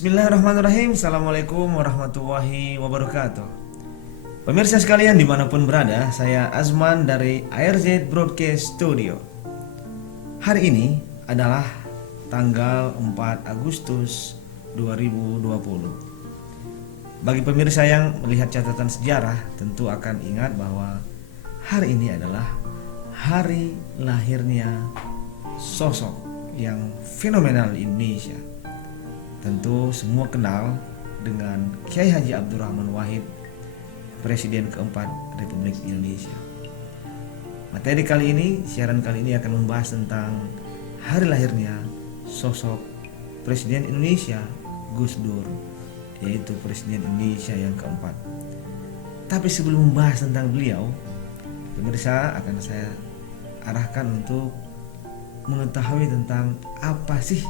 Bismillahirrahmanirrahim. Assalamualaikum warahmatullahi wabarakatuh. Pemirsa sekalian dimanapun berada, saya Azman dari ARZ Broadcast Studio. Hari ini adalah tanggal 4 Agustus 2020. Bagi pemirsa yang melihat catatan sejarah tentu akan ingat bahwa hari ini adalah hari lahirnya sosok yang fenomenal Indonesia. Tentu semua kenal dengan Kiai Haji Abdurrahman Wahid, Presiden keempat Republik Indonesia. Materi kali ini, siaran kali ini akan membahas tentang hari lahirnya sosok Presiden Indonesia Gus Dur, yaitu Presiden Indonesia yang keempat. Tapi sebelum membahas tentang beliau, pemirsa akan saya arahkan untuk mengetahui tentang apa sih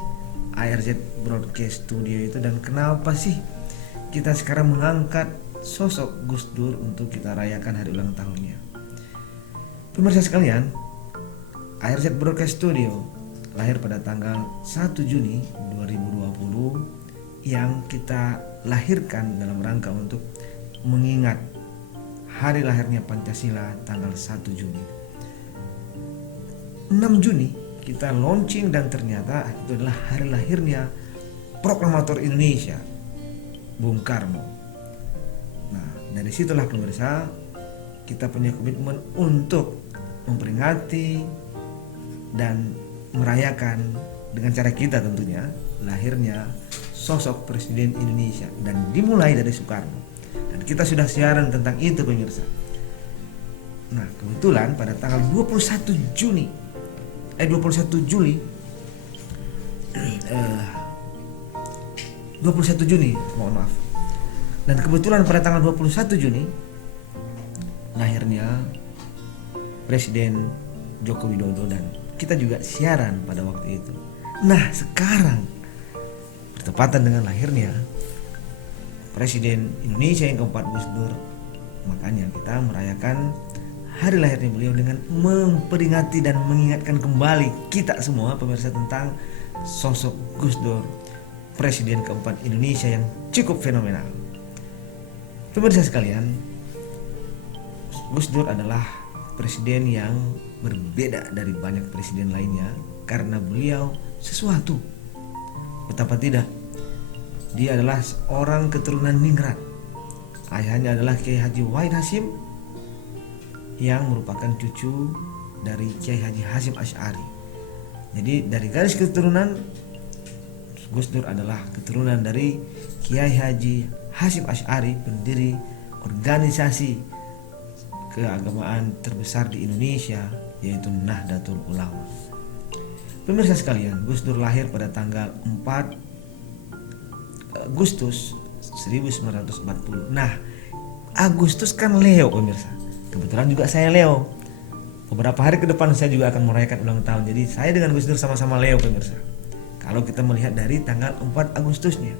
ARZ Broadcast Studio itu dan kenapa sih kita sekarang mengangkat sosok Gus Dur untuk kita rayakan hari ulang tahunnya. Pemirsa sekalian, ARZ Broadcast Studio lahir pada tanggal 1 Juni 2020 yang kita lahirkan dalam rangka untuk mengingat hari lahirnya Pancasila tanggal 1 Juni. 6 Juni kita launching dan ternyata itu adalah hari lahirnya proklamator Indonesia, Bung Karno. Nah, dari situlah pemirsa kita punya komitmen untuk memperingati dan merayakan dengan cara kita tentunya lahirnya sosok Presiden Indonesia dan dimulai dari Soekarno. Dan kita sudah siaran tentang itu pemirsa. Nah, kebetulan pada tanggal 21 Juli mohon maaf. Dan kebetulan pada tanggal 21 Juni lahirnya Presiden Joko Widodo dan kita juga siaran pada waktu itu. Nah, sekarang bertepatan dengan lahirnya Presiden Indonesia yang keempat Gus Dur, makanya kita merayakan hari lahirnya beliau dengan memperingati dan mengingatkan kembali kita semua pemirsa tentang sosok Gus Dur, Presiden keempat Indonesia yang cukup fenomenal. Pemirsa sekalian, Gus Dur adalah presiden yang berbeda dari banyak presiden lainnya karena beliau sesuatu. Betapa tidak, dia adalah seorang keturunan ningrat. Ayahnya adalah Kiai Haji Wahid Hasyim yang merupakan cucu dari Kiai Haji Hasyim Asy'ari. Jadi dari garis keturunan Gus Dur adalah keturunan dari Kiai Haji Hasyim Asy'ari, pendiri organisasi keagamaan terbesar di Indonesia yaitu Nahdlatul Ulama. Pemirsa sekalian, Gus Dur lahir pada tanggal 4 Agustus 1940. Nah, Agustus kan Leo pemirsa. Kebetulan juga saya Leo. Beberapa hari ke depan saya juga akan merayakan ulang tahun. Jadi saya dengan Gus Dur sama-sama Leo pemirsa. Kalau kita melihat dari tanggal 4 Agustusnya.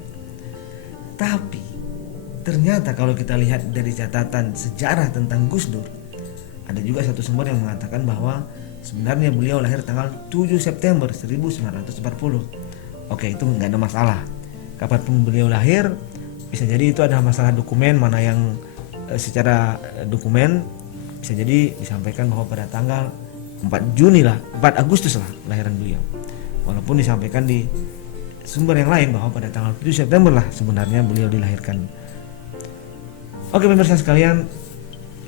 Tapi ternyata kalau kita lihat dari catatan sejarah tentang Gus Dur, ada juga satu sumber yang mengatakan bahwa sebenarnya beliau lahir tanggal 7 September 1940. Oke, itu nggak ada masalah. Kapanpun beliau lahir, bisa jadi itu ada masalah dokumen mana yang secara dokumen bisa jadi disampaikan bahwa pada tanggal 4 Juni lah, 4 Agustus lah lahiran beliau. Walaupun disampaikan di sumber yang lain bahwa pada tanggal 7 September lah sebenarnya beliau dilahirkan. Oke pemirsa sekalian,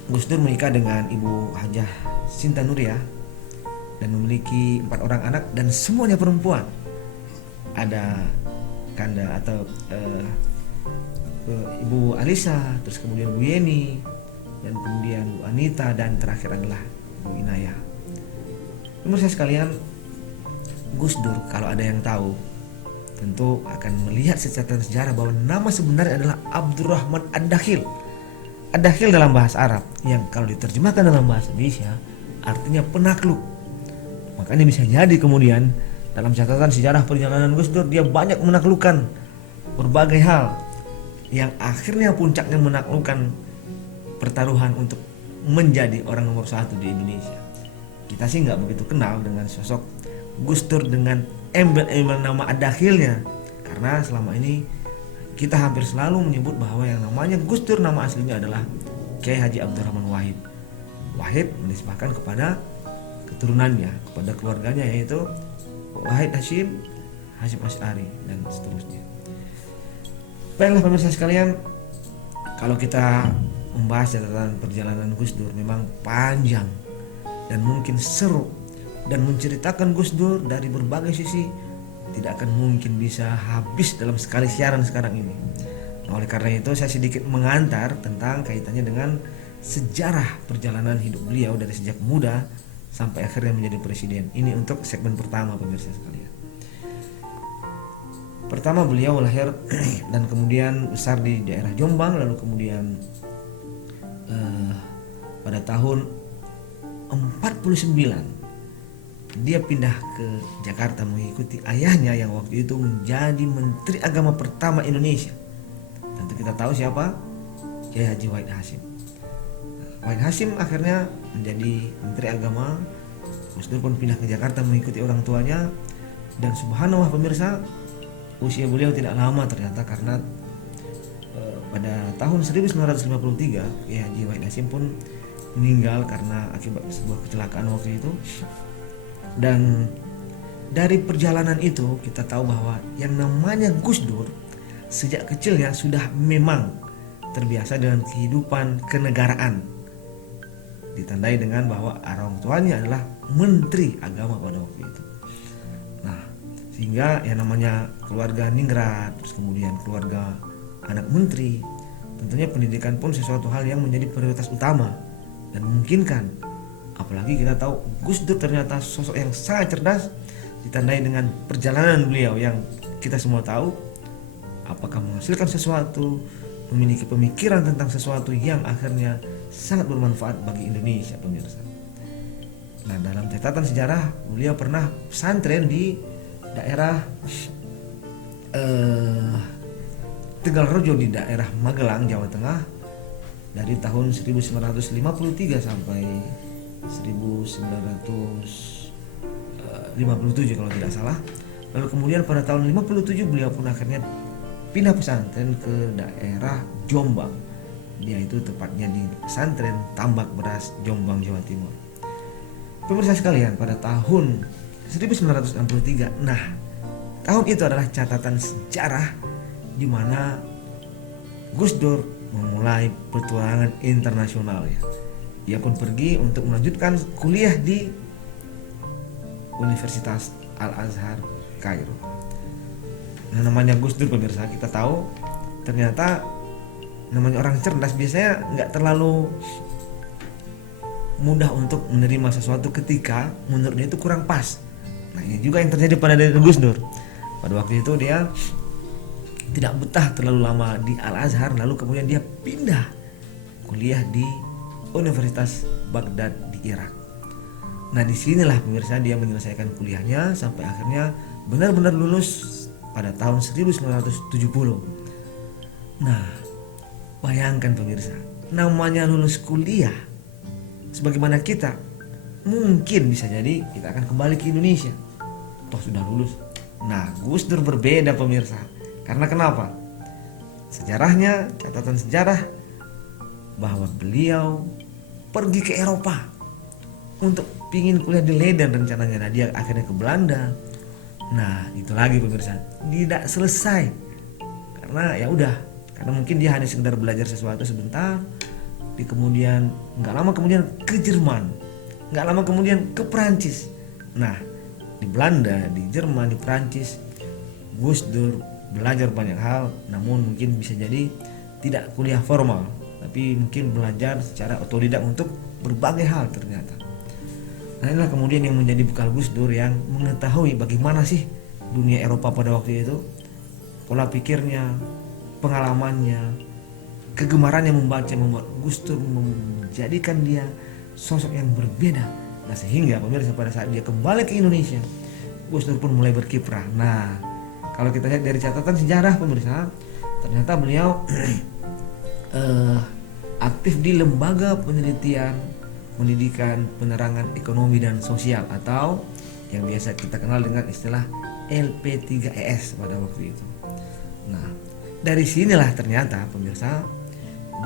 Gus Dur menikah dengan Ibu Hajah Sinta Nuriyah dan memiliki 4 orang anak dan semuanya perempuan. Ada Kanda atau Ibu Alisa, terus kemudian Bu Yeni, dan kemudian Bu Anita, dan terakhir adalah Bu Inayah. Pemirsa sekalian, Gus Dur kalau ada yang tahu tentu akan melihat secara sejarah bahwa nama sebenarnya adalah Abdurrahman Ad-Dakhil. Ad-Dakhil dalam bahasa Arab yang kalau diterjemahkan dalam bahasa Indonesia artinya penakluk. Makanya bisa jadi kemudian dalam catatan sejarah perjalanan Gus Dur dia banyak menaklukkan berbagai hal yang akhirnya puncaknya menaklukkan pertaruhan untuk menjadi orang nomor 1 di Indonesia. Kita sih nggak begitu kenal dengan sosok Gus Dur dengan embel-embel nama Ad-Dakhilnya karena selama ini kita hampir selalu menyebut bahwa yang namanya Gus Dur nama aslinya adalah Kiai Haji Abdurrahman Wahid. Wahid menisbahkan kepada keturunannya, kepada keluarganya, yaitu Wahid Hasyim, Hasyim Asy'ari, dan seterusnya. Baiklah pemirsa sekalian, kalau kita membahas catatan perjalanan Gus Dur memang panjang dan mungkin seru, dan menceritakan Gus Dur dari berbagai sisi tidak akan mungkin bisa habis dalam sekali siaran sekarang ini. Nah, oleh karena itu saya sedikit mengantar tentang kaitannya dengan sejarah perjalanan hidup beliau dari sejak muda sampai akhirnya menjadi presiden. Ini untuk segmen pertama pemirsa sekalian. Pertama, beliau lahir dan kemudian besar di daerah Jombang, lalu kemudian pada tahun 49 dia pindah ke Jakarta mengikuti ayahnya yang waktu itu menjadi Menteri Agama pertama Indonesia. Tentu kita tahu siapa? Kiai Haji Wahid Hasyim. Wahid Hasyim akhirnya menjadi Menteri Agama. Gus Dur pun pindah ke Jakarta mengikuti orang tuanya, dan subhanallah pemirsa, usia beliau tidak lama ternyata, karena pada tahun 1953 Kiai Haji Wahid Hasyim pun meninggal karena akibat sebuah kecelakaan waktu itu. Dan dari perjalanan itu kita tahu bahwa yang namanya Gus Dur sejak kecilnya sudah memang terbiasa dengan kehidupan kenegaraan, ditandai dengan bahwa orang tuanya adalah Menteri Agama pada waktu itu. Nah, sehingga yang namanya keluarga ningrat, terus kemudian keluarga anak menteri, tentunya pendidikan pun sesuatu hal yang menjadi prioritas utama dan memungkinkan. Apalagi kita tahu Gus Dur ternyata sosok yang sangat cerdas, ditandai dengan perjalanan beliau yang kita semua tahu apakah menghasilkan sesuatu, memiliki pemikiran tentang sesuatu yang akhirnya sangat bermanfaat bagi Indonesia pemirsa. Nah, dalam catatan sejarah beliau pernah pesantren di daerah Tegalrejo di daerah Magelang, Jawa Tengah dari tahun 1953 sampai 1957 kalau tidak salah. Lalu kemudian pada tahun 57 beliau pun akhirnya pindah pesantren ke daerah Jombang, yaitu tepatnya di pesantren Tambak Beras, Jombang, Jawa Timur. Pemirsa sekalian, pada tahun 1963, nah tahun itu adalah catatan sejarah di mana Gus Dur memulai petualangan internasional ya. Ia pun pergi untuk melanjutkan kuliah di Universitas Al-Azhar Kairo. Nah, namanya Gus Dur pemirsa, kita tahu ternyata namanya orang cerdas biasanya nggak terlalu mudah untuk menerima sesuatu ketika menurutnya itu kurang pas. Nah, ini juga yang terjadi pada Gus Dur. Pada waktu itu dia tidak betah terlalu lama di Al-Azhar, lalu kemudian dia pindah kuliah di Universitas Baghdad di Irak. Nah, disinilah pemirsa dia menyelesaikan kuliahnya sampai akhirnya benar-benar lulus pada tahun 1970. Nah, bayangkan pemirsa, namanya lulus kuliah, sebagaimana kita mungkin bisa jadi kita akan kembali ke Indonesia, toh sudah lulus. Nah, Gus Dur berbeda pemirsa. Karena kenapa? Sejarahnya, catatan sejarah bahwa beliau pergi ke Eropa untuk pingin kuliah di Leiden rencananya. Nah, dia akhirnya ke Belanda. Nah, itu lagi pemirsa, tidak selesai karena ya udah, karena mungkin dia hanya sekedar belajar sesuatu sebentar. Di kemudian nggak lama kemudian ke Jerman, nggak lama kemudian ke Perancis. Nah, di Belanda, di Jerman, di Perancis, Gus Dur belajar banyak hal, namun mungkin bisa jadi tidak kuliah formal, tapi mungkin belajar secara otodidak untuk berbagai hal ternyata. Nah, inilah kemudian yang menjadi bekal Gus Dur yang mengetahui bagaimana sih dunia Eropa pada waktu itu, pola pikirnya, pengalamannya, kegemarannya membaca membuat Gus Dur menjadikan dia sosok yang berbeda. Nah, sehingga pemirsa pada saat dia kembali ke Indonesia, Gus Dur pun mulai berkiprah. Nah, kalau kita lihat dari catatan sejarah pemirsa, ternyata beliau aktif di lembaga penelitian pendidikan penerangan ekonomi dan sosial, atau yang biasa kita kenal dengan istilah LP3ES pada waktu itu. Nah, dari sinilah ternyata pemirsa,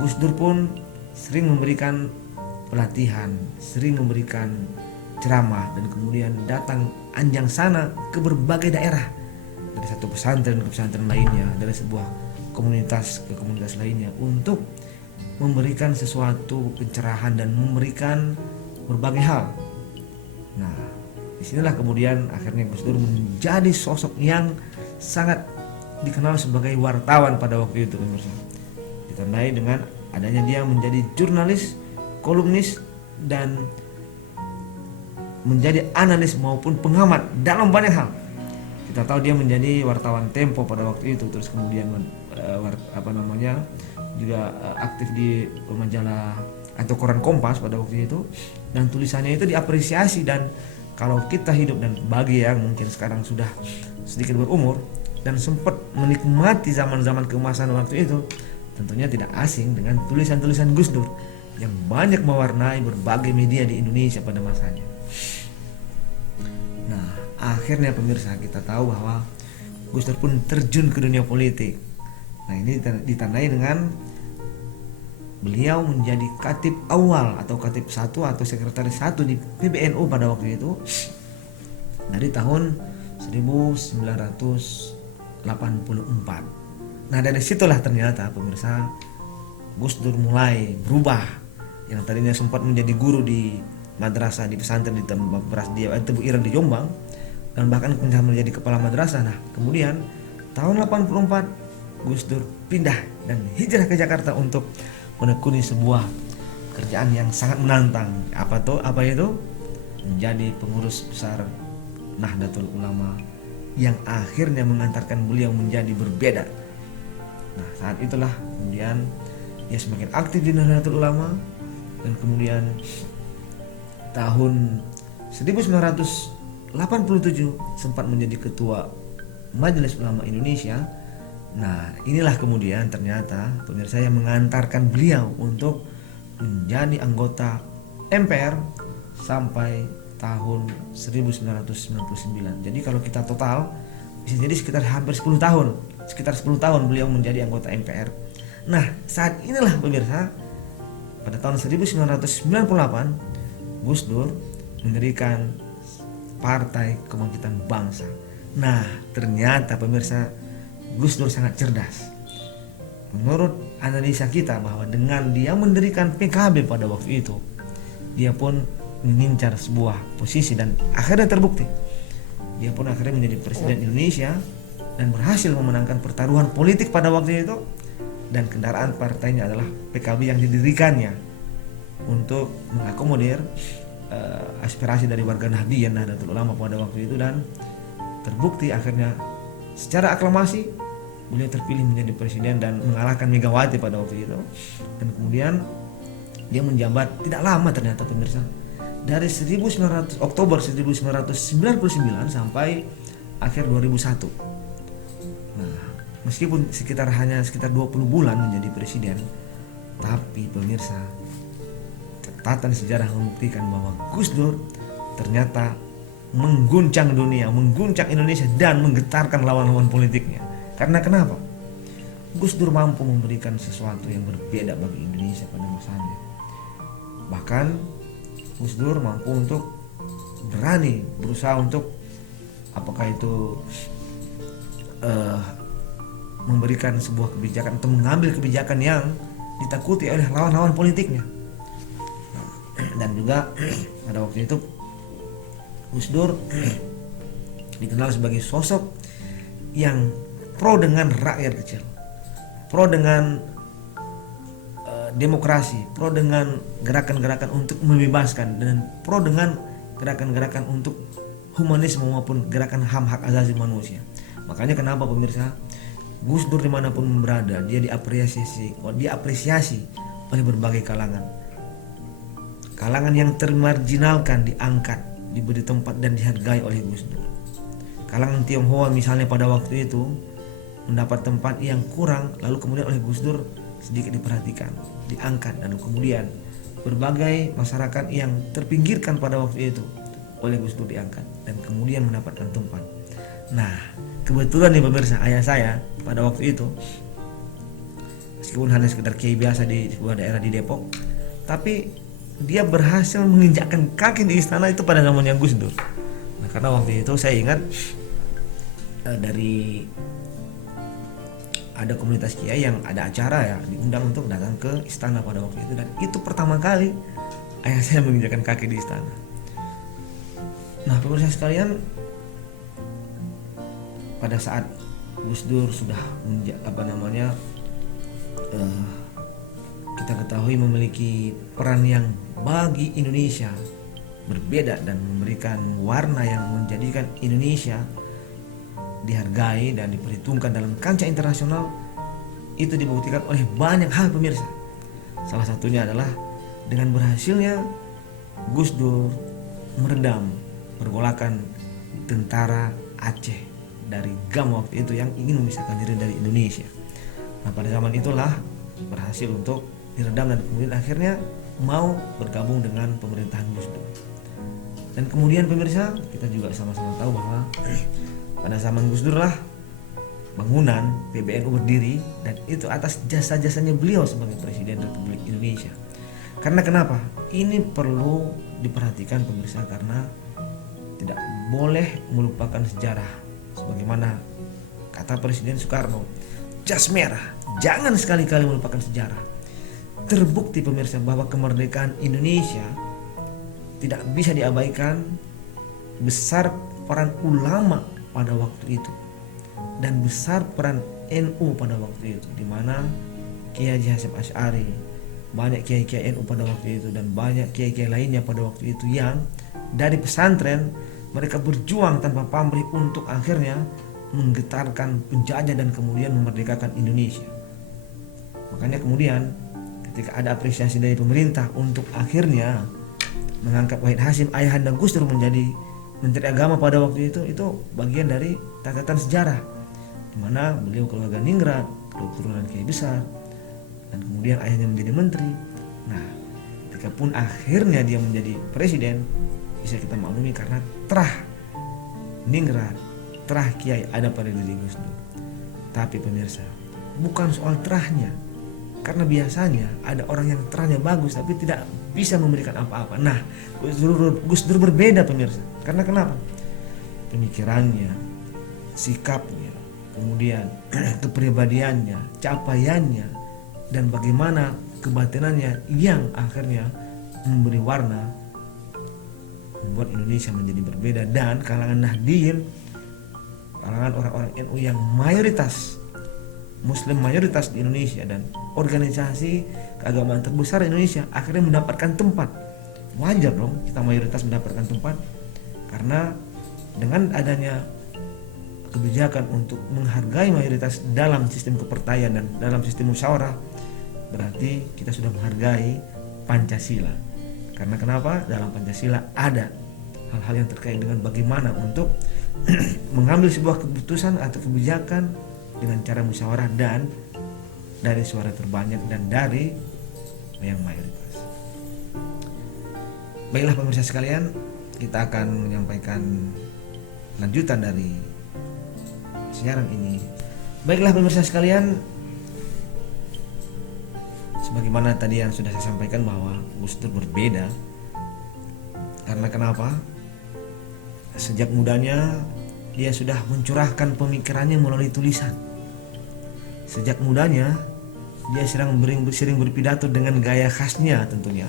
Gus Dur pun sering memberikan pelatihan, sering memberikan ceramah, dan kemudian datang anjang sana ke berbagai daerah, dari satu pesantren ke pesantren lainnya, dari sebuah komunitas ke komunitas lainnya, untuk memberikan sesuatu pencerahan dan memberikan berbagai hal. Nah, disinilah kemudian akhirnya Gus Dur menjadi sosok yang sangat dikenal sebagai wartawan pada waktu itu pemirsa. Ditandai dengan adanya dia menjadi jurnalis, kolumnis, dan menjadi analis maupun pengamat dalam banyak hal. Kita tahu dia menjadi wartawan Tempo pada waktu itu, terus kemudian juga aktif di majalah atau koran Kompas pada waktu itu, dan tulisannya itu diapresiasi. Dan kalau kita hidup, dan bagi yang mungkin sekarang sudah sedikit berumur dan sempat menikmati zaman-zaman keemasan waktu itu, tentunya tidak asing dengan tulisan-tulisan Gus Dur yang banyak mewarnai berbagai media di Indonesia pada masanya. Nah, akhirnya pemirsa, kita tahu bahwa Gus Dur pun terjun ke dunia politik. Nah, ini ditandai dengan beliau menjadi katib awal atau katib satu atau sekretaris satu di PBNU pada waktu itu dari tahun 1984. Nah, dari situlah ternyata pemirsa, Gus Dur mulai berubah. Yang tadinya sempat menjadi guru di madrasah, di pesantren di Tebu Ireng di Jombang, dan bahkan menjadi kepala madrasah. Nah, kemudian tahun 84 Gus Dur pindah dan hijrah ke Jakarta untuk menekuni sebuah kerjaan yang sangat menantang. Apa itu? Menjadi pengurus besar Nahdlatul Ulama, yang akhirnya mengantarkan beliau menjadi berbeda. Nah, saat itulah kemudian dia semakin aktif di Nahdlatul Ulama, dan kemudian tahun 1987 sempat menjadi ketua Majelis Ulama Indonesia. Nah, inilah kemudian ternyata pemirsa yang mengantarkan beliau untuk menjadi anggota MPR sampai tahun 1999. Jadi kalau kita total bisa jadi sekitar hampir 10 tahun. Sekitar 10 tahun beliau menjadi anggota MPR. Nah, saat inilah pemirsa, pada tahun 1998 Gus Dur mendirikan Partai Kebangkitan Bangsa. Nah, ternyata pemirsa, Gus Dur sangat cerdas. Menurut analisa kita, bahwa dengan dia mendirikan PKB pada waktu itu, dia pun mengincar sebuah posisi, dan akhirnya terbukti. Dia pun akhirnya menjadi presiden Indonesia dan berhasil memenangkan pertaruhan politik pada waktu itu, dan kendaraan partainya adalah PKB yang didirikannya untuk mengakomodir aspirasi dari warga Nahdien, Nahdlatul Ulama pada waktu itu. Dan terbukti akhirnya secara aklamasi beliau terpilih menjadi presiden dan mengalahkan Megawati pada waktu itu. Dan kemudian dia menjabat tidak lama ternyata pemirsa, dari Oktober 1999 sampai akhir 2001. Nah, meskipun hanya sekitar 20 bulan menjadi presiden, tapi pemirsa, catatan sejarah membuktikan bahwa Gus Dur ternyata mengguncang dunia, mengguncang Indonesia, dan menggetarkan lawan-lawan politiknya. Karena kenapa? Gus Dur mampu memberikan sesuatu yang berbeda bagi Indonesia pada masanya. Bahkan Gus Dur mampu untuk berani berusaha untuk apakah itu memberikan sebuah kebijakan atau mengambil kebijakan yang ditakuti oleh lawan-lawan politiknya. Dan juga pada waktu itu Gus Dur dikenal sebagai sosok yang pro dengan rakyat kecil, pro dengan demokrasi, pro dengan gerakan-gerakan untuk membebaskan, dan pro dengan gerakan-gerakan untuk humanisme maupun gerakan HAM, hak asasi manusia. Makanya kenapa pemirsa, Gus Dur dimanapun berada dia diapresiasi oleh berbagai kalangan. Kalangan yang termarginalkan diangkat, diberi tempat dan dihargai oleh Gus Dur. Kalangan Tionghoa misalnya pada waktu itu mendapat tempat yang kurang, lalu kemudian oleh Gus Dur sedikit diperhatikan, diangkat. Lalu kemudian berbagai masyarakat yang terpinggirkan pada waktu itu oleh Gus Dur diangkat dan kemudian mendapatkan tempat. Nah, kebetulan nih pemirsa, ayah saya pada waktu itu meskipun hanya sekedar kiai biasa di sebuah daerah di Depok, tapi dia berhasil menginjakkan kaki di istana itu pada zamannya Gus Dur. Nah, karena waktu itu saya ingat dari ada komunitas kiai yang ada acara ya, diundang untuk datang ke istana pada waktu itu, dan itu pertama kali ayah saya menginjakkan kaki di istana. Nah, pemirsa sekalian, pada saat Gus Dur sudah kita ketahui memiliki peran yang bagi Indonesia berbeda dan memberikan warna yang menjadikan Indonesia dihargai dan diperhitungkan dalam kancah internasional, itu dibuktikan oleh banyak hal pemirsa. Salah satunya adalah dengan berhasilnya Gus Dur meredam pergolakan tentara Aceh dari GAM waktu itu yang ingin memisahkan diri dari Indonesia. Nah, pada zaman itulah berhasil untuk diredam dan kemudian akhirnya mau bergabung dengan pemerintahan Gus Dur. Dan kemudian pemirsa, kita juga sama-sama tahu bahwa pada zaman Gus Dur lah bangunan PBNU berdiri, dan itu atas jasa-jasanya beliau sebagai Presiden Republik Indonesia. Karena kenapa? Ini perlu diperhatikan pemirsa, karena tidak boleh melupakan sejarah. Sebagaimana kata Presiden Soekarno, jas merah, jangan sekali-kali melupakan sejarah. Terbukti pemirsa bahwa kemerdekaan Indonesia tidak bisa diabaikan. Besar peran ulama pada waktu itu dan besar peran NU pada waktu itu, di mana Kiai Haji Hasyim Asy'ari, banyak kiai-kiai NU pada waktu itu, dan banyak kiai-kiai lainnya pada waktu itu yang dari pesantren mereka berjuang tanpa pamrih untuk akhirnya menggetarkan penjajah dan kemudian memerdekakan Indonesia. Makanya kemudian ketika ada apresiasi dari pemerintah untuk akhirnya mengangkat Wahid Hasyim ayahanda Gus Dur menjadi Menteri Agama pada waktu itu bagian dari catatan sejarah, di mana beliau keluarga ningrat, keturunan kiai besar, dan kemudian ayahnya menjadi menteri. Nah, ketika pun akhirnya dia menjadi presiden, bisa kita maklumi karena terah ningrat, terah kiai ada pada diri Gus Dur. Tapi pemirsa, bukan soal terahnya, karena biasanya ada orang yang terahnya bagus tapi tidak bisa memberikan apa-apa. Nah, Gus Dur berbeda pemirsa. Karena kenapa? Pemikirannya, sikapnya, kemudian kepribadiannya, capaiannya, dan bagaimana kebatinannya yang akhirnya memberi warna, membuat Indonesia menjadi berbeda. Dan kalangan Nahdliyin, kalangan orang-orang NU yang mayoritas Muslim, mayoritas di Indonesia, dan organisasi keagamaan terbesar di Indonesia akhirnya mendapatkan tempat. Wajar dong kita mayoritas mendapatkan tempat, karena dengan adanya kebijakan untuk menghargai mayoritas dalam sistem kepercayaan dan dalam sistem musyawarah, berarti kita sudah menghargai Pancasila. Karena kenapa? Dalam Pancasila ada hal-hal yang terkait dengan bagaimana untuk mengambil sebuah keputusan atau kebijakan dengan cara musyawarah dan dari suara terbanyak dan dari yang mayoritas. Baiklah pemirsa sekalian, kita akan menyampaikan lanjutan dari siaran ini. Baiklah pemirsa sekalian, sebagaimana tadi yang sudah saya sampaikan bahwa Gus Dur berbeda. Karena kenapa? Sejak mudanya dia sudah mencurahkan pemikirannya melalui tulisan. Sejak mudanya dia sering berpidato dengan gaya khasnya tentunya.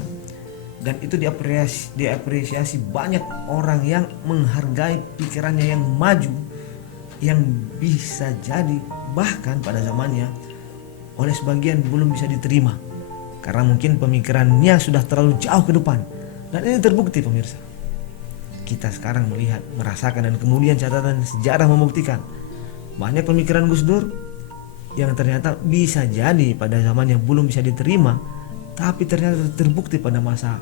Dan itu diapresiasi banyak orang yang menghargai pikirannya yang maju, yang bisa jadi bahkan pada zamannya oleh sebagian belum bisa diterima karena mungkin pemikirannya sudah terlalu jauh ke depan. Dan ini terbukti pemirsa. Kita sekarang melihat, merasakan, dan kemudian catatan sejarah membuktikan banyak pemikiran Gus Dur yang ternyata bisa jadi pada zamannya belum bisa diterima, tapi ternyata terbukti pada masa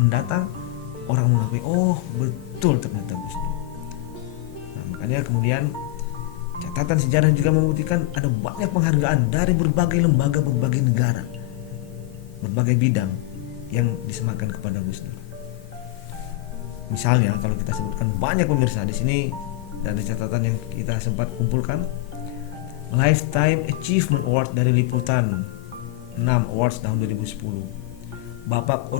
mendatang orang mengakui, oh betul ternyata Gus Dur. Nah, makanya kemudian catatan sejarah juga membuktikan ada banyak penghargaan dari berbagai lembaga, berbagai negara, berbagai bidang yang disematkan kepada Gus Dur. Misalnya kalau kita sebutkan banyak pemirsa di sini dari catatan yang kita sempat kumpulkan, Lifetime Achievement Award dari liputan Awards tahun 2010. Bapak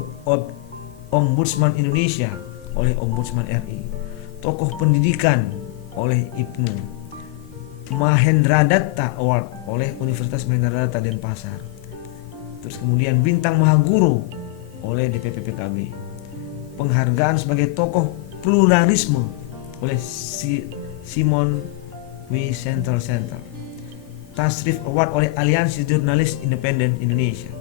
Ombudsman Indonesia oleh Ombudsman RI. Tokoh pendidikan oleh IPNU. Mahendra Datta Award oleh Universitas Mahendra Datta Denpasar. Terus kemudian Bintang Mahaguru oleh DPP PKB. Penghargaan sebagai tokoh pluralisme oleh Simon Wiesenthal Center. Tasrif Award oleh Aliansi Jurnalis Independen Indonesia.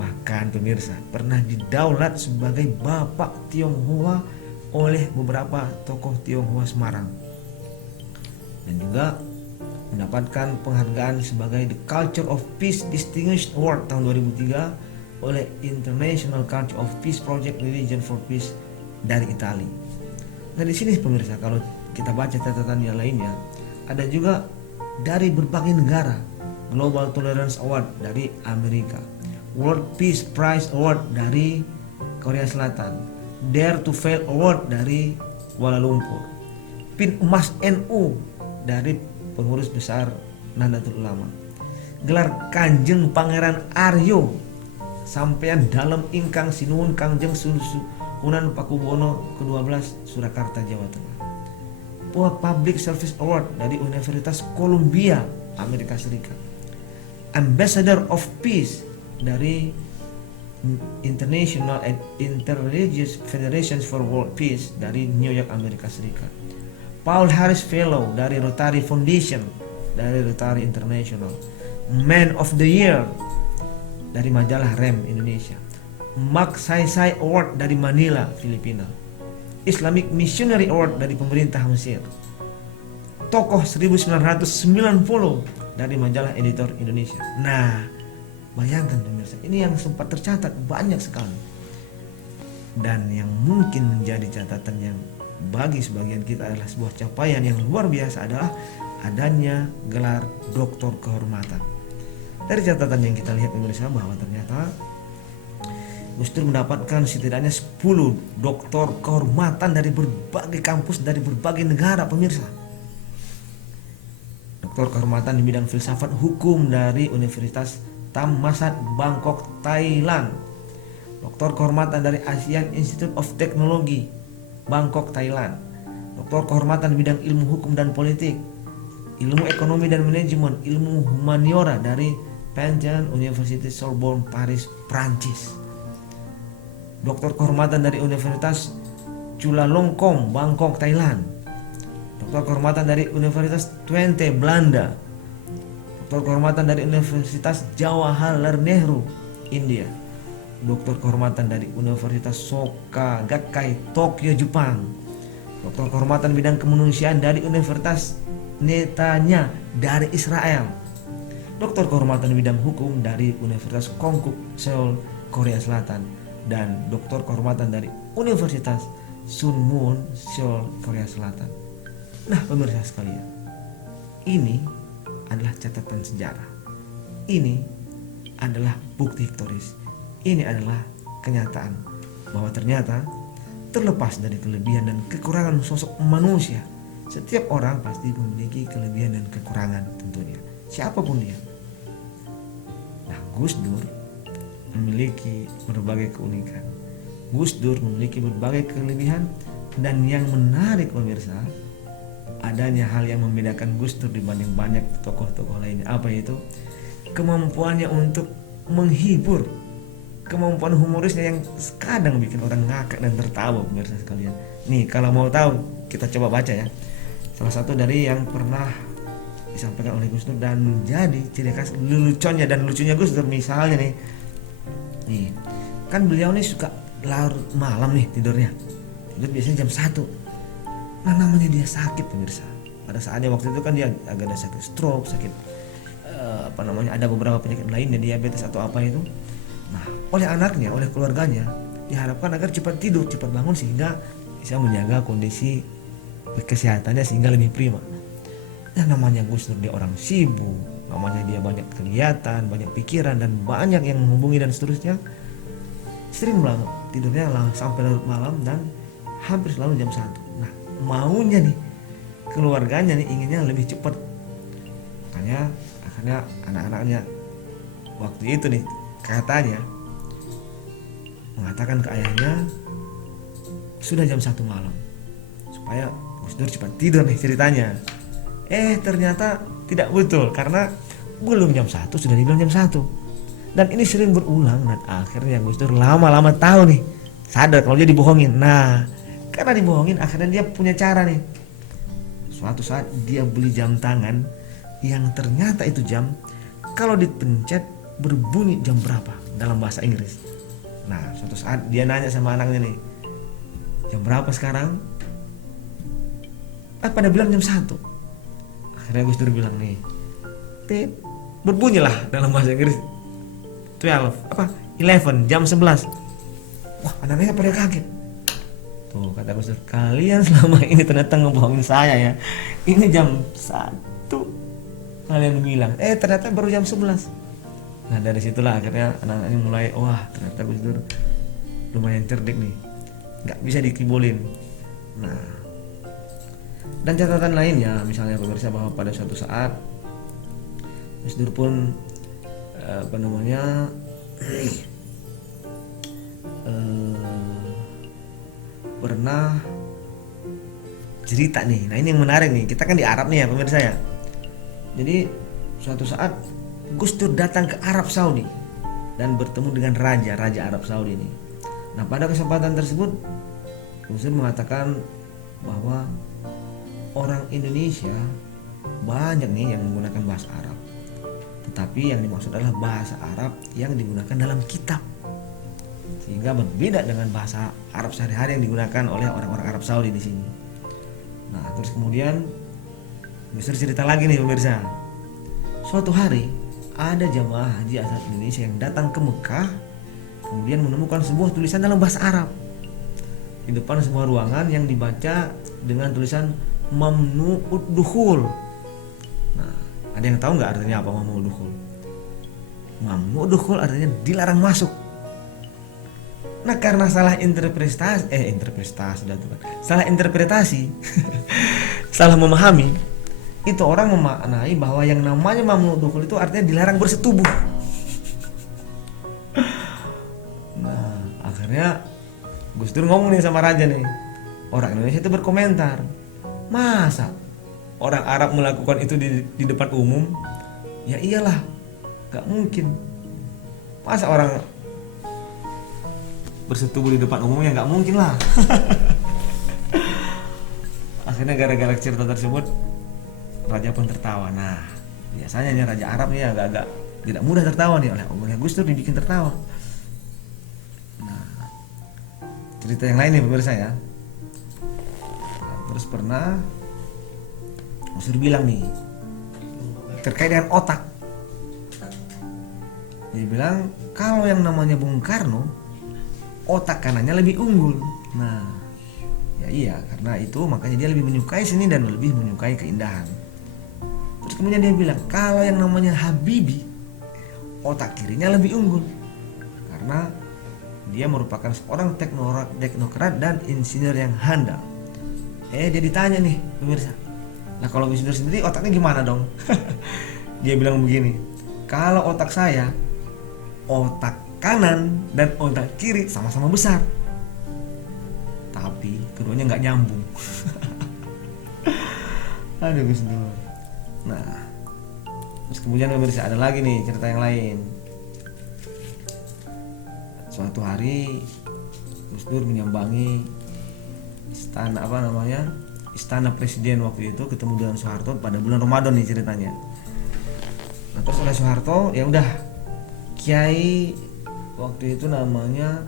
Bahkan pemirsa pernah didaulat sebagai Bapak Tionghoa oleh beberapa tokoh Tionghoa Semarang. Dan juga mendapatkan penghargaan sebagai The Culture of Peace Distinguished Award tahun 2003 oleh International Culture of Peace Project Religion for Peace dari Italia. Nah di sini pemirsa kalau kita baca catatan yang lainnya, ada juga dari berbagai negara. Global Tolerance Award dari Amerika, World Peace Prize Award dari Korea Selatan, Dare to Fail Award dari Kuala Lumpur, Pin Emas NU dari pengurus besar Nahdlatul Ulama, gelar Kanjeng Pangeran Aryo sampean dalam ingkang sinuhun Kangjeng Sunan Pakubuwono ke-12 Surakarta Jawa Tengah, Public Service Award dari Universitas Columbia Amerika Serikat, Ambassador of Peace dari International and Interreligious Federations for World Peace dari New York Amerika Serikat, Paul Harris Fellow dari Rotary Foundation dari Rotary International, Man of the Year dari majalah REM Indonesia, Mak Saisai Award dari Manila, Filipina, Islamic Missionary Award dari pemerintah Mesir, Tokoh 1990 dari majalah Editor Indonesia. Nah, bayangkan pemirsa, ini yang sempat tercatat banyak sekali. Dan yang mungkin menjadi catatan yang bagi sebagian kita adalah sebuah capaian yang luar biasa adalah adanya gelar doktor kehormatan. Dari catatan yang kita lihat pemirsa bahwa ternyata Gus Dur mendapatkan setidaknya 10 doktor kehormatan dari berbagai kampus dari berbagai negara pemirsa. Doktor kehormatan di bidang filsafat hukum dari Universitas Thammasat Bangkok, Thailand. Doktor kehormatan dari Asian Institute of Technology, Bangkok, Thailand. Doktor kehormatan di bidang ilmu hukum dan politik, ilmu ekonomi dan manajemen, ilmu humaniora dari Pantheon University Sorbonne, Paris, Prancis. Doktor kehormatan dari Universitas Chulalongkorn, Bangkok, Thailand. Doktor kehormatan dari Universitas Twente, Belanda. Doktor kehormatan dari Universitas Jawaharlal Nehru, India. Doktor kehormatan dari Universitas Soka Gakkai, Tokyo, Jepang. Doktor kehormatan bidang kemanusiaan dari Universitas Netanya dari Israel. Doktor kehormatan bidang hukum dari Universitas Konkuk, Seoul, Korea Selatan. Dan doktor kehormatan dari Universitas Sunmun, Seoul, Korea Selatan. Nah pemirsa sekalian, ini adalah catatan sejarah. Ini adalah bukti historis. Ini adalah kenyataan bahwa ternyata terlepas dari kelebihan dan kekurangan sosok manusia, setiap orang pasti memiliki kelebihan dan kekurangan tentunya, siapapun dia. Nah Gus Dur memiliki berbagai keunikan. Gus Dur memiliki berbagai kelebihan, dan yang menarik pemirsa, adanya hal yang membedakan Gus Dur dibanding banyak tokoh-tokoh lainnya. Apa itu? Kemampuannya untuk menghibur, kemampuan humorisnya yang kadang bikin orang ngakak dan tertawa pemirsa sekalian. Nih kalau mau tahu kita coba baca ya. Salah satu dari yang pernah disampaikan oleh Gus Dur dan menjadi ciri khas leluconnya dan lucunya Gus Dur, misalnya nih, kan beliau nih suka larut malam nih tidurnya. Tidur biasanya jam 1. Nah namanya dia sakit pemirsa. Pada saatnya waktu itu kan dia agak ada sakit stroke, sakit ada beberapa penyakit lainnya, diabetes atau apa itu. Nah oleh anaknya, oleh keluarganya diharapkan agar cepat tidur, cepat bangun sehingga bisa menjaga kondisi kesehatannya sehingga lebih prima. Nah namanya Gus Dur, dia orang sibuk, namanya dia banyak kegiatan, banyak pikiran dan banyak yang menghubungi dan seterusnya. Sering banget tidurnya sampai larut malam dan hampir selalu jam 1. Nah maunya nih keluarganya nih inginnya lebih cepat, makanya akhirnya anak-anaknya waktu itu nih katanya mengatakan ke ayahnya sudah jam 1 malam supaya Gus Dur cepat tidur nih ceritanya. Ternyata tidak betul karena belum jam 1 sudah dibilang jam 1. Dan ini sering berulang dan akhirnya Gus Dur lama-lama tahu nih, sadar kalau dia dibohongin. Nah, karena dibohongin akhirnya dia punya cara nih. Suatu saat dia beli jam tangan yang ternyata itu jam kalau dipencet berbunyi jam berapa dalam bahasa Inggris. Nah, suatu saat dia nanya sama anaknya nih, jam berapa sekarang? Pada bilang jam 1. Akhirnya Gus Dur bilang nih, tit, berbunyilah dalam bahasa Inggris 11 jam 11. Wah, anaknya pada kaget. Tuh kata Gus Dur, kalian selama ini ternyata ngebohongin saya ya. Ini jam 1 kalian bilang, ternyata baru jam 11. Nah dari situlah akhirnya anak-anaknya mulai, wah ternyata Gus Dur lumayan cerdik nih, nggak bisa dikibolin. Nah, dan catatan lainnya misalnya pemirsa bahwa pada suatu saat Gus Dur pun pernah cerita nih. Nah ini yang menarik nih, kita kan di Arab nih ya pemirsa ya. Jadi suatu saat Gus Dur datang ke Arab Saudi dan bertemu dengan raja Arab Saudi ini. Nah pada kesempatan tersebut Gus Dur mengatakan bahwa orang Indonesia banyak nih yang menggunakan bahasa Arab, tetapi yang dimaksud adalah bahasa Arab yang digunakan dalam kitab, sehingga berbeda dengan bahasa Arab sehari-hari yang digunakan oleh orang-orang Arab Saudi di sini. Nah terus kemudian Gus Dur cerita lagi nih pemirsa. Suatu hari ada jamaah haji asal Indonesia yang datang ke Mekah, kemudian menemukan sebuah tulisan dalam bahasa Arab di depan sebuah ruangan yang dibaca dengan tulisan mamnu'ud dukhul. Nah, ada yang tahu nggak artinya apa mamnu'ud dukhul? Mamnu'ud dukhul artinya dilarang masuk. Nah, karena salah interpretasi, salah interpretasi, salah memahami. Itu orang memaknai bahwa yang namanya mamnu dukhul itu artinya dilarang bersetubuh. Nah akhirnya Gus Dur ngomong nih sama raja nih. Orang Indonesia itu berkomentar, masa orang Arab melakukan itu di depan umum? Ya iyalah, gak mungkin. Masa orang bersetubuh di depan umum? Ya gak mungkin lah. Akhirnya gara-gara cerita tersebut raja pun tertawa. Nah biasanya nih raja Arab nih agak-agak tidak mudah tertawa nih, oleh Gus Dur dibikin tertawa. Nah cerita yang lain nih pemirsa ya. Nah, terus pernah Gus Dur bilang nih terkait dengan otak. Dia bilang kalau yang namanya Bung Karno otak kanannya lebih unggul. Nah ya iya, karena itu makanya dia lebih menyukai seni dan lebih menyukai keindahan. Terus kemudian dia bilang kalau yang namanya Habibie otak kirinya lebih unggul karena dia merupakan seorang teknokrat dan insinyur yang handal. Dia ditanya nih pemirsa, nah kalau Gus Dur sendiri otaknya gimana dong? Dia bilang begini, kalau otak saya, otak kanan dan otak kiri sama-sama besar, tapi keduanya nggak nyambung. Aduh Gus Dur. Nah, terus kemudian pemirsa ada lagi nih cerita yang lain. Suatu hari Gus Dur menyambangi istana presiden waktu itu, ketemu dengan Soeharto pada bulan Ramadan nih ceritanya. Nah, terus oleh Soeharto ya udah Kiai waktu itu namanya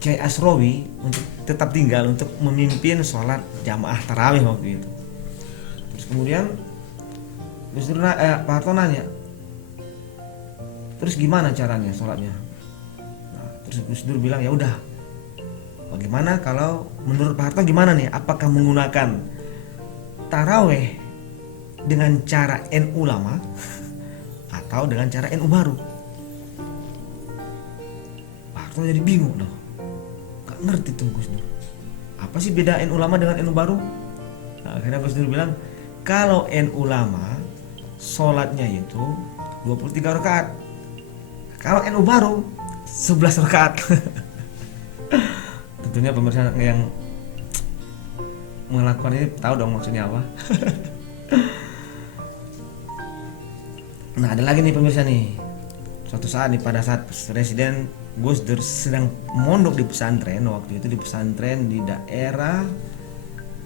Kiai Asrowi untuk tetap tinggal untuk memimpin sholat jamaah tarawih waktu itu. Terus kemudian Pak Harto nanya, terus gimana caranya sholatnya? Nah, terus Gus Dur bilang ya udah, bagaimana kalau menurut Pak Harto gimana nih? Apakah menggunakan tarawih dengan cara NU lama atau dengan cara NU baru? Pak Harto jadi bingung loh, gak ngerti tuh Gus Dur. Apa sih beda NU lama dengan NU baru? Nah, akhirnya Gus Dur bilang kalau NU lama sholatnya itu 23 rakaat. Kalau NU baru 11 rakaat. Tentunya pemirsa yang melakukan ini tahu dong maksudnya apa. Nah, ada lagi nih pemirsa nih. Suatu saat nih, pada saat Presiden Gus Dur sedang mondok di pesantren, waktu itu di pesantren di daerah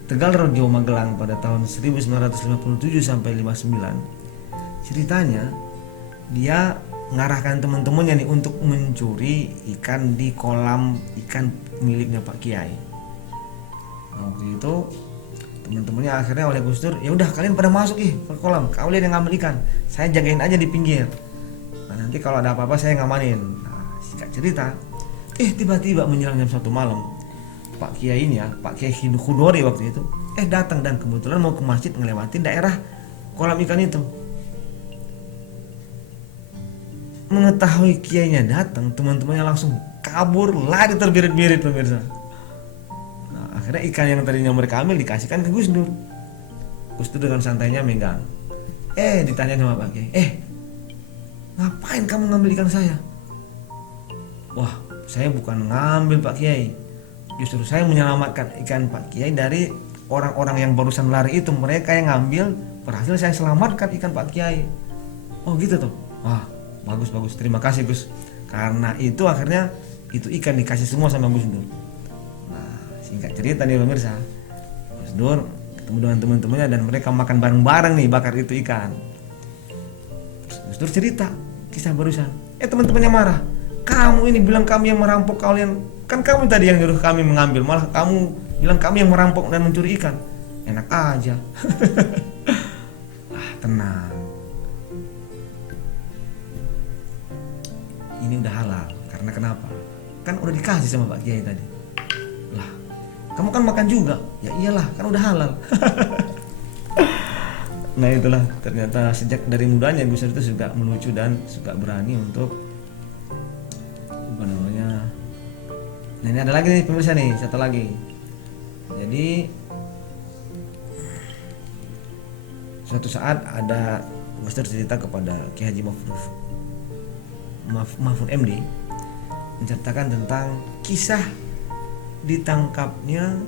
Tegal Rejo Magelang pada tahun 1957 sampai 59. Ceritanya dia mengarahkan teman-temannya nih untuk mencuri ikan di kolam ikan miliknya Pak Kiai. Nah, waktu itu teman-temannya akhirnya oleh Gus Dur, ya udah kalian pada masuk ke kolam, kalian yang ngambil ikan, saya jagain aja di pinggir. Nah, nanti kalau ada apa-apa saya ngamanin. Nah, singkat cerita, tiba-tiba menjelang jam 1 malam, Pak Kiai ini ya, Pak Kiai Khudori waktu itu, datang dan kebetulan mau ke masjid ngelewatin daerah kolam ikan itu. Mengetahui kiainya datang, teman-temannya langsung kabur, lari terbirit-birit pemirsa. Nah, akhirnya ikan yang tadinya mereka ambil dikasihkan ke Gus Dur. Gus Dur dengan santainya megang. Ditanya sama Pak Kiai, ngapain kamu ngambil ikan saya? Wah, saya bukan ngambil Pak Kiai, justru saya menyelamatkan ikan Pak Kiai dari orang-orang yang barusan lari itu. Mereka yang ngambil, berhasil saya selamatkan ikan Pak Kiai. Oh gitu tuh. Wah, bagus, terima kasih Gus. Karena itu akhirnya itu ikan dikasih semua sama Gus Dur. Nah, singkat cerita nih pemirsa, Gus Dur ketemu dengan teman-temannya dan mereka makan bareng-bareng nih bakar itu ikan. Terus Gus Dur cerita kisah barusan. Teman-temannya marah, kamu ini bilang kami yang merampok, kalian kan kamu tadi yang nyuruh kami mengambil, malah kamu bilang kami yang merampok dan mencuri ikan. Enak aja. Tenang, ini udah halal. Karena kenapa? Kan udah dikasih sama Pak Kiai tadi. Lah, kamu kan makan juga. Ya iyalah, kan udah halal. Nah, itulah ternyata sejak dari mudanya Gus Dur itu suka melucu dan suka berani untuk apa namanya. Nah, ini ada lagi nih pemirsa nih, satu lagi. Jadi suatu saat ada Gus Dur cerita kepada Ki Haji Mahfud MD, menceritakan tentang kisah ditangkapnya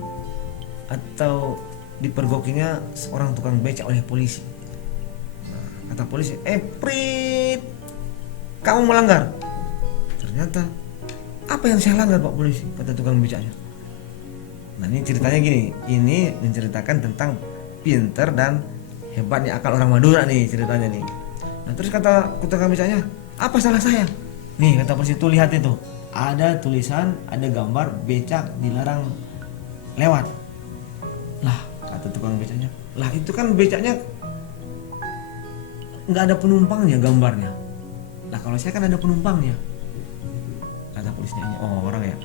atau dipergokinya seorang tukang becak oleh polisi. Nah, kata polisi, Prit, kamu melanggar. Ternyata, apa yang saya langgar Pak Polisi? Kata tukang becaknya. Nah, ini ceritanya gini, ini menceritakan tentang pinter dan hebatnya akal orang Madura nih ceritanya nih. Nah, terus kata tukang becaknya, apa salah saya? Nih, kata polisi, tuh lihat itu, ada tulisan, ada gambar becak dilarang lewat. Lah, kata tukang becaknya, lah itu kan becaknya nggak ada penumpangnya gambarnya. Lah kalau saya kan ada penumpangnya. Kata polisinya, oh orang ya.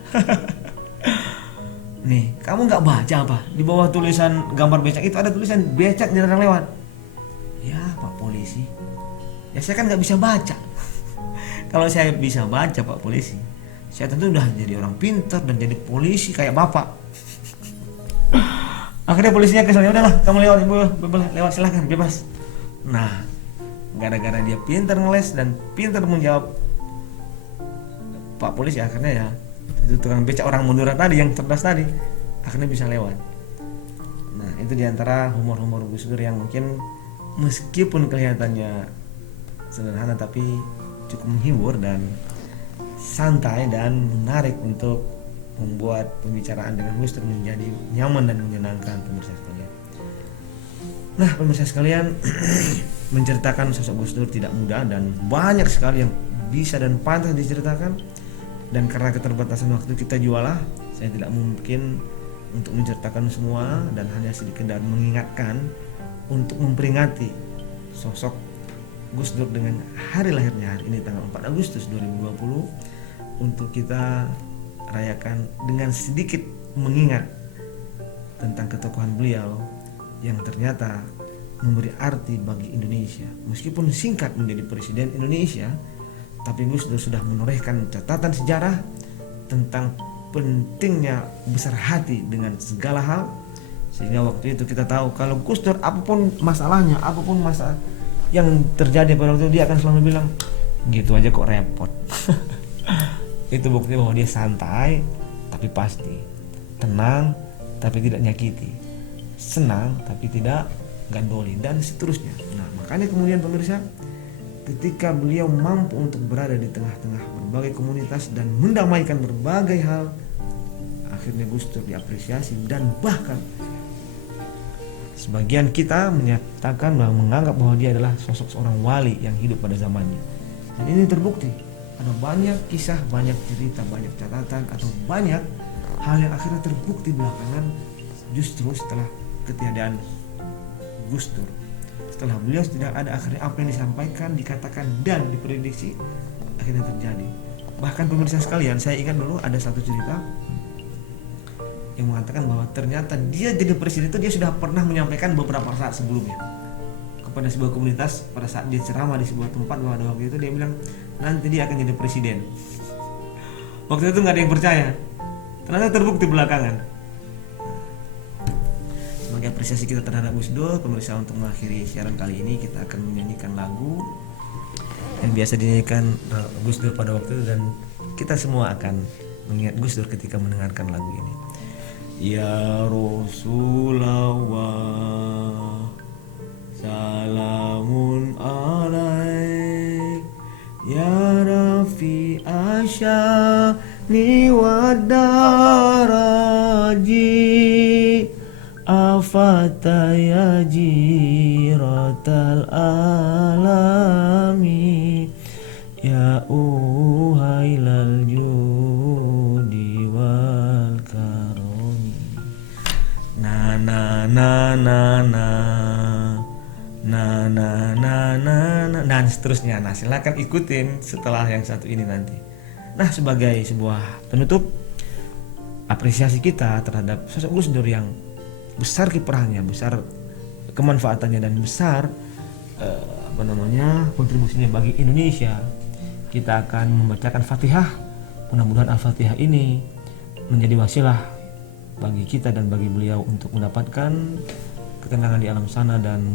Nih, kamu nggak baca apa? Di bawah tulisan gambar becak itu ada tulisan becak dilarang lewat. Ya Pak Polisi, ya saya kan nggak bisa baca. Kalau saya bisa baca Pak Polisi, saya tentu udah jadi orang pintar dan jadi polisi kayak Bapak. Akhirnya polisinya kesel, udahlah kamu lewat ibu, lewat silahkan bebas. Nah, gara-gara dia pintar ngeles dan pintar menjawab Pak Polisi, akhirnya ya itu tukang becak orang Madura tadi yang cerdas tadi akhirnya bisa lewat. Nah, itu diantara humor-humor Gus Dur yang mungkin meskipun kelihatannya sederhana tapi cukup menghibur dan santai dan menarik untuk membuat pembicaraan dengan Gus Dur menjadi nyaman dan menyenangkan pemirsa sekalian. Nah, pemirsa sekalian, menceritakan sosok Gus Dur tidak mudah dan banyak sekali yang bisa dan pantas diceritakan. Dan karena keterbatasan waktu kita jualah, saya tidak mungkin untuk menceritakan semua dan hanya sedikit dan mengingatkan untuk memperingati sosok Gus Dur dengan hari lahirnya hari ini tanggal 4 Agustus 2020 untuk kita rayakan dengan sedikit mengingat tentang ketokohan beliau yang ternyata memberi arti bagi Indonesia. Meskipun singkat menjadi presiden Indonesia, tapi Gus Dur sudah menorehkan catatan sejarah tentang pentingnya besar hati dengan segala hal, sehingga waktu itu kita tahu kalau Gus Dur apapun masalahnya, apapun masa yang terjadi pada waktu itu, dia akan selalu bilang, gitu aja kok repot. Itu bukti bahwa dia santai tapi pasti, tenang tapi tidak nyakiti, senang tapi tidak gandoli, dan seterusnya. Nah, makanya kemudian pemirsa, ketika beliau mampu untuk berada di tengah-tengah berbagai komunitas dan mendamaikan berbagai hal, akhirnya Gus Dur diapresiasi, dan bahkan sebagian kita menyatakan bahwa menganggap bahwa dia adalah sosok seorang wali yang hidup pada zamannya. Dan ini terbukti. Ada banyak kisah, banyak cerita, banyak catatan, atau banyak hal yang akhirnya terbukti belakangan justru setelah ketiadaan Gus Dur. Setelah beliau tidak ada, akhirnya apa yang disampaikan, dikatakan, dan diprediksi akhirnya terjadi. Bahkan pemirsa sekalian, saya ingat dulu ada satu cerita yang mengatakan bahwa ternyata dia jadi presiden itu dia sudah pernah menyampaikan beberapa saat sebelumnya kepada sebuah komunitas pada saat dia ceramah di sebuah tempat. Bahwa waktu itu dia bilang nanti dia akan jadi presiden. Waktu itu nggak ada yang percaya, ternyata terbukti belakangan. Sebagai apresiasi kita terhadap Gus Dur, pemirsa, untuk mengakhiri siaran kali ini kita akan menyanyikan lagu yang biasa dinyanyikan Gus Dur pada waktu itu, dan kita semua akan mengingat Gus Dur ketika mendengarkan lagu ini. Ya Rasulullah, salamun alaik, ya Rafi asyani wa daraji, afata ya jiratal alami, ya uhailal judi wal karomi. Na na na na na na na na na na, dan seterusnya. Nah, silakan ikutin setelah yang satu ini nanti. Nah, sebagai sebuah penutup apresiasi kita terhadap sosok Gus Dur yang besar kiprahnya, besar kemanfaatannya, dan besar kontribusinya bagi Indonesia, kita akan membacakan Fatihah. Mudah-mudahan Al-Fatihah ini menjadi wasilah bagi kita dan bagi beliau untuk mendapatkan ketenangan di alam sana dan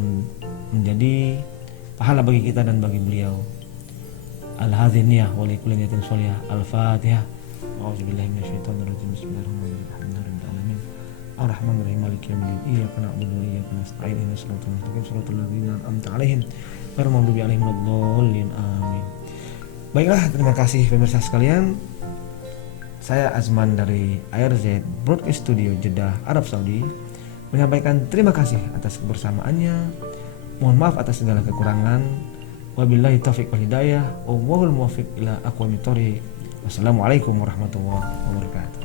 menjadi pahala bagi kita dan bagi beliau. Al-Hadhiniyah wa likulli niyatin sholihah. Al-Fatihah. A'udzubillahi minasyaitonirrajim. Bismillahirrahmanirrahim. Ar-Rahmanirrahim. Maliki yaumiddin. Iyyaka na'budu wa iyyaka nasta'in. Ihdinas siratal mustaqim. Shiratal ladzina an'amta 'alaihim ghairil maghdubi 'alaihim waladdallin. Amin. Baiklah, terima kasih pemirsa sekalian. Saya Azman dari ARZ Broadcast Studio Jeddah, Arab Saudi, menyampaikan terima kasih atas kebersamaannya. Mohon maaf atas segala kekurangan. Wabillahi taufiq wal hidayah. Wallahul muwaffiq ila aqwamit thoriq. Wassalamualaikum warahmatullahi wabarakatuh.